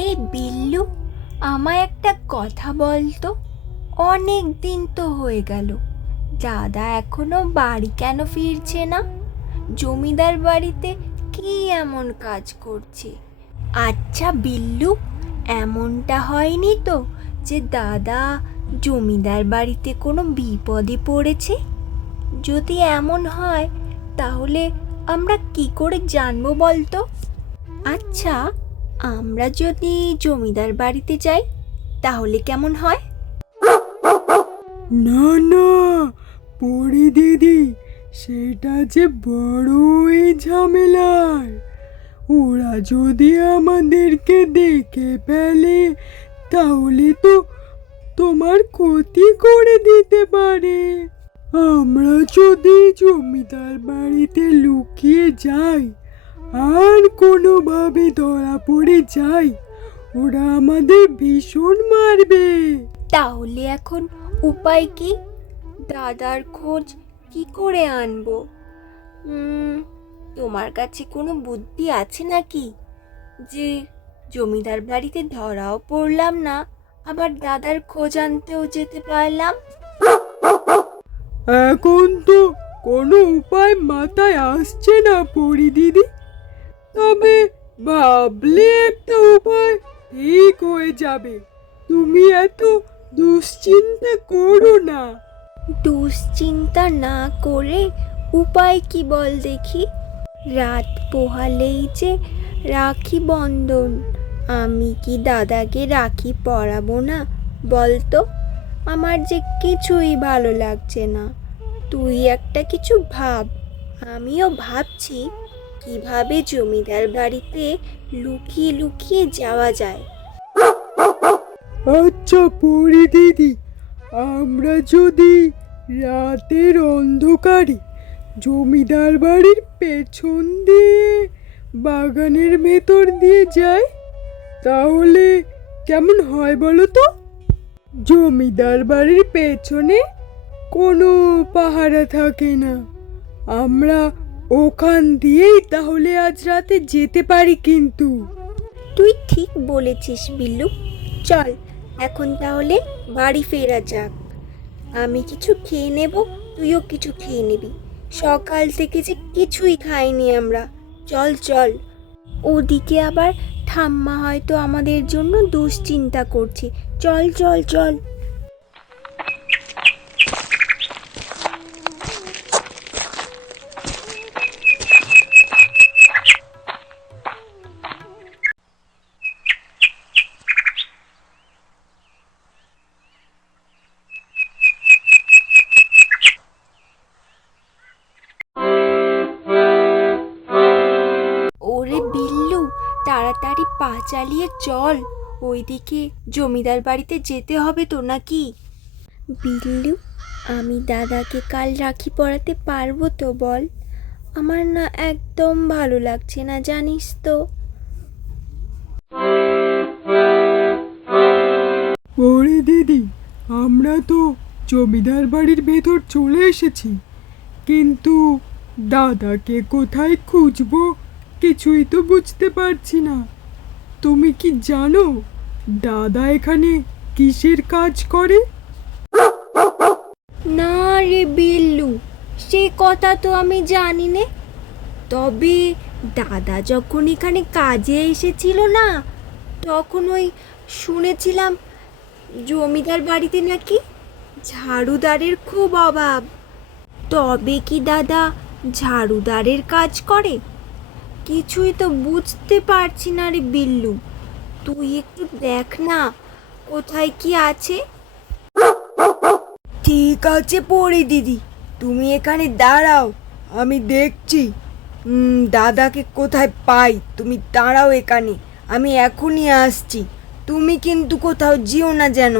এই বিল্লু, আমায় একটা কথা বলতো। অনেক দিন তো হয়ে গেল, দাদা এখনো বাড়ি কেন ফিরছে না? জমিদার বাড়িতে কি এমন কাজ করছে? আচ্ছা বিল্লু, এমনটা হয়নি তো যে দাদা জমিদার বাড়িতে কোনো বিপদে পড়েছে? যদি এমন হয় তাহলে আমরা কি করে জানবো বলতো? আচ্ছা, আমরা যদি জমিদার বাড়িতে যাই তাহলে কেমন হয়? না না, পড়ি দিদি, সেটা যে বড়ই ঝামেলার। ওরা যদি আমাদেরকে দেখে ফেলে তাহলে তো তোমার ক্ষতি করে দিতে পারে। আমরা যদি জমিদার বাড়িতে লুকিয়ে যাই আর কোনোভাবে ধরা পড়ে যাই, ওরা আমাদের ভীষণ মারবে। তাহলে এখন উপায় কি? দাদার খোঁজ কি করে আনবো? তোমার কাছে কোনো বুদ্ধি আছে নাকি, যে জমিদার বাড়িতে ধরাও পড়লাম না, আবার দাদার খোঁজ আনতেও যেতে পারলাম? এখন তো কোনো উপায় মাথায় আসছে না পরি দিদি, তবে ভাবলে একটা উপায় ঠিক হয়ে যাবে। তুমি এত দুশ্চিন্তা করো না। দুশ্চিন্তা না করে উপায় কি বল দেখি? রাত পোহালেই যে রাখি বন্ধন, আমি কি দাদাকে রাখি পরাবো না বলতো? আমার যে কিছুই ভালো লাগছে না। তুই একটা কিছু ভাব। আমিও ভাবছি কিভাবে জমিদার বাড়িতে লুকিয়ে লুকিয়ে যাওয়া যায়। আচ্ছা পরি দিদি, আমরা যদি রাতের অন্ধকারে জমিদার বাড়ির পেছন দিয়ে বাগানের ভেতর দিয়ে যাই তাহলে কেমন হয় বলো তো? জমিদার বাড়ির পেছনে কোনো পাহারা থাকে না। আমরা ওখান দিয়েই তাহলে আজ রাতে যেতে পারি কিন্তু। তুই ঠিক বলেছিস বিল্লু। চল এখন তাহলে বাড়ি ফেরা যাক। আমি কিছু খেয়ে নেব, তুইও কিছু খেয়ে নিবি। সকাল থেকে যে কিছুই খাইনি আমরা। চল চল। ওদিকে আবার ঠাম্মা হয়তো আমাদের জন্য দুশ্চিন্তা করছে। চল চল চল। ওরে বিল্লু, তাড়াতাড়ি পা চালিয়ে চল। ওইদিকে জমিদার বাড়িতে যেতে হবে তো নাকি? বিল্লু, আমি দাদাকে কাল রাখি পরাতে পারবো তো বল? আমার না একদম ভালো লাগছে না, জানিস তো। ওরে দিদি, আমরা তো জমিদার বাড়ির ভেতর চলে এসেছি, কিন্তু দাদাকে কোথায় খুঁজবো কিছুই তো বুঝতে পারছি না। তুমি কি জানো দাদা এখানে কিসের কাজ করে? না রে বিল্লু, সে কথা তো আমি জানি নে। তবে দাদা যখন এখানে কাজে এসেছিল না, তখন ওই শুনেছিলাম জমিদার বাড়িতে নাকি ঝাড়ুদারের খুব অভাব। তবে কি দাদা ঝাড়ুদারের কাজ করে? কিছুই তো বুঝতে পারছি না রে বিল্লু। তুই একটু দেখ না কোথায় কি আছে। ঠিক আছে পড়ি দিদি, তুমি এখানে দাঁড়াও, আমি দেখছি দাদাকে কোথায় পাই। তুমি দাঁড়াও এখানে, আমি এখনই আসছি। তুমি কিন্তু কোথাও যেও না যেন।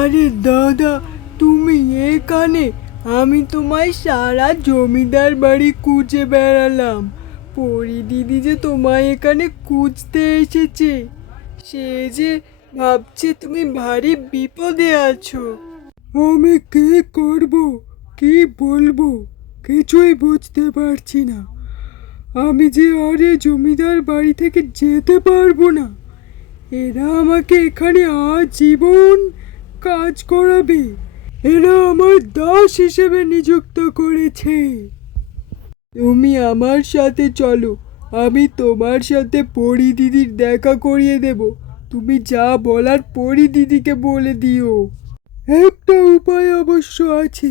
আরে দাদা, তুমি এখানে? আমি তোমায় সারা জমিদার বাড়ি খুঁজে বেড়ালাম। পরি দিদি যে তোমায় এখানে খুঁজতে এসেছে, সে যে ভাবছি তুমি ভারী বিপদে আছো। আমি কি করব, কি বলবো, কিছুই বুঝতে পারছি না। আমি যে আর এই জমিদার বাড়ি থেকে যেতে পারবো না। এরা আমাকে এখানে আজীবন কাজ করাবে। এরা আমার দাস হিসেবে নিযুক্ত করেছে। তুমি আমার সাথে চলো, আমি তোমার সাথে পরি দিদির দেখা করিয়ে দেব। তুমি যা বলার পরি দিদিকে বলে দিও। একটা উপায় অবশ্য আছে।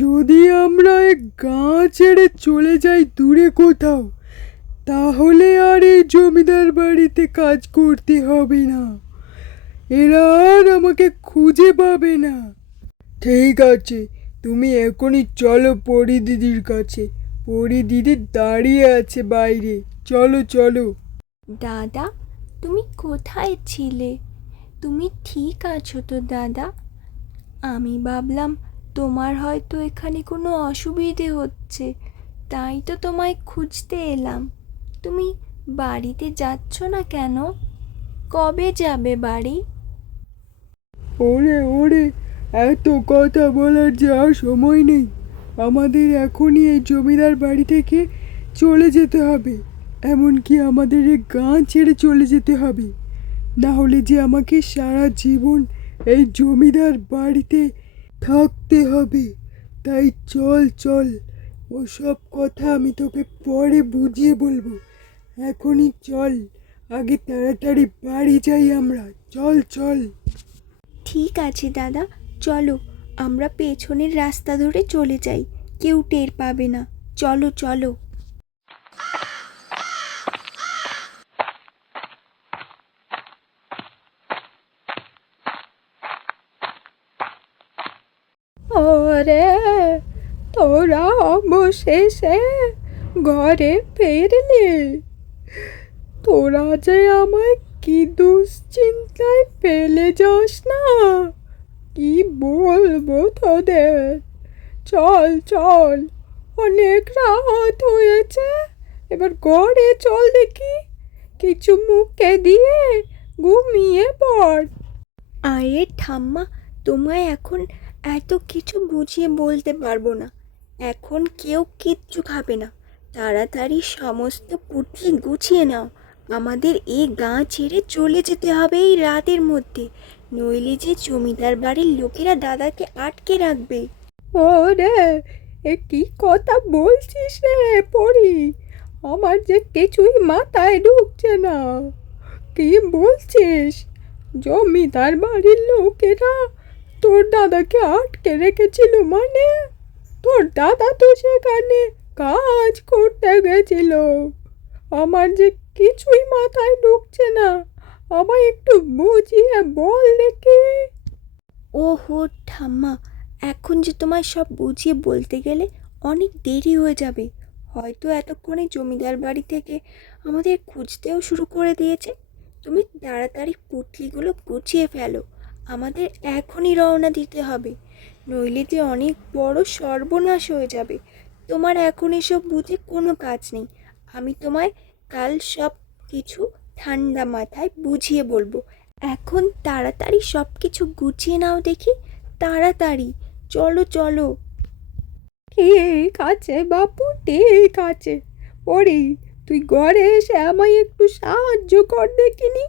যদি আমরা এক গাঁ ছেড়ে চলে যাই দূরে কোথাও, তাহলে আর এই জমিদার বাড়িতে কাজ করতে হবে না। এরা আর আমাকে খুঁজে পাবে না। ঠিক আছে, তুমি এখনই চলো পরি দিদির কাছে। পরি দিদি দাঁড়িয়ে আছে বাইরে। চলো চলো। দাদা, তুমি কোথায় ছিলে? তুমি ঠিক আছো তো দাদা? আমি ভাবলাম তোমার হয়তো এখানে কোনো অসুবিধে হচ্ছে, তাই তো তোমায় খুঁজতে এলাম। তুমি বাড়িতে যাচ্ছ না কেন? কবে যাবে বাড়ি? ওরে ওরে, এত কথা বলার যে আর সময় নেই। আমাদের এখনই এই জমিদার বাড়ি থেকে চলে যেতে হবে। এমনকি আমাদের এই গাঁ ছেড়ে চলে যেতে হবে। না হলে যে আমাকে সারা জীবন এই জমিদার বাড়িতে থাকতে হবে। তাই চল চল, ওসব কথা আমি তোকে পরে বুঝিয়ে বলবো। এখনই চল, আগে তাড়াতাড়ি বাড়ি যাই আমরা। চল চল। ঠিক আছে দাদা, চলো আমরা পেছনের রাস্তা ধরে চলে যাই, কেউ টের পাবে না। চলো চলো। ওরে, তোরা অবশেষে ঘরে ফিরলি। তোরা যে আমায় কি দুশ্চিন্তায় ফেলে যাস না, কি বলবো তোদের। চল চল, অনেক রাত হয়েছে, এবার ঘরে চল দেখি। কিছু মুখে দিয়ে ঘুমিয়ে পড়। আরে ঠাম্মা, তোমায় এখন এত কিছু বুঝিয়ে বলতে পারবো না। এখন কেউ কিচ্ছু খাবে না। তাড়াতাড়ি সমস্ত পুঁটলি গুছিয়ে নাও। আমাদের এই গাঁ ছেড়ে চলে যেতে হবে এই রাতের মধ্যে, নইলে যে জমিদার বাড়ির লোকেরা দাদাকে আটকে রাখবে। ওরে, এ কি কথা বলছিস রে পরি? আমার যে কিছুই মাথায় ঢুকছে না। কি বলছিস? জমিদার বাড়ির লোকেরা তোর দাদাকে আটকে রেখেছিল মানে? তোর দাদা তো সেখানে কাজ করতে গেছিল। আমার যে কিছুই মাথায় ঢুকছে না, আমায় একটু বুঝিয়ে বল দেখি। ওহো ঠাম্মা, এখন যে তোমায় সব বুঝিয়ে বলতে গেলে অনেক দেরি হয়ে যাবে। হয়তো এতক্ষণে জমিদার বাড়ি থেকে আমাদের খুঁজতেও শুরু করে দিয়েছে। তুমি তাড়াতাড়ি পুঁটলিগুলো গুছিয়ে ফেলো, আমাদের এখনই রওনা দিতে হবে, নইলে যে অনেক বড় সর্বনাশ হয়ে যাবে। তোমার এখন এসব বুঝে কোনো কাজ নেই। আমি তোমায় কাল সব কিছু ঠান্ডা মাথায় বুঝিয়ে বলবো। এখন তাড়াতাড়ি সব কিছু গুছিয়ে নাও দেখি, তাড়াতাড়ি চলো চলো। ঠিক আছে বাপু, ঠিক আছে। পড়ি, তুই ঘরে এসে আমায় একটু সাহায্য কর দেখিনি।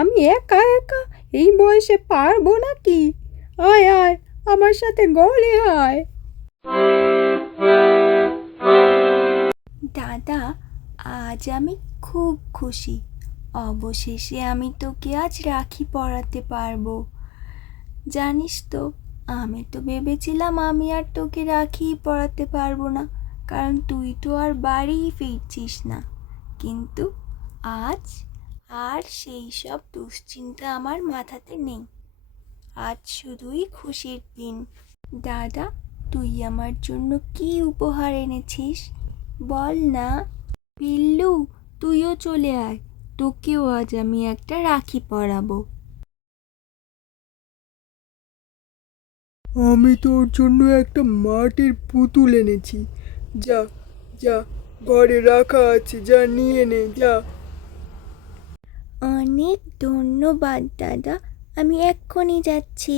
আমি একা একা এই বয়সে পারবো নাকি? আয় আয়, আমার সাথে ঘরে আয়। দাদা, আজ আমি খুব খুশি। অবশেষে আমি তোকে আজ রাখি পরাতে পারবো। জানিস তো, আমি তো ভেবেছিলাম আমি আর তোকে রাখি পরাতে পারবো না, কারণ তুই তো আর বাড়িই ফিরছিস না। কিন্তু আজ আর সেই সব দুশ্চিন্তা আমার মাথাতে নেই। আজ শুধুই খুশির দিন। দাদা, তুই আমার জন্য কি উপহার এনেছিস বল না। পিল্লু, তুইও চলে আয়, তোকেও আজ আমি একটা রাখি পরাবো। আমি তোর জন্য একটা মাটির পুতুল এনেছি। যা যা, ঘরে রাখা আছে, যা নিয়ে নে যা। অনেক ধন্যবাদ দাদা, আমি এক্ষুনি যাচ্ছি।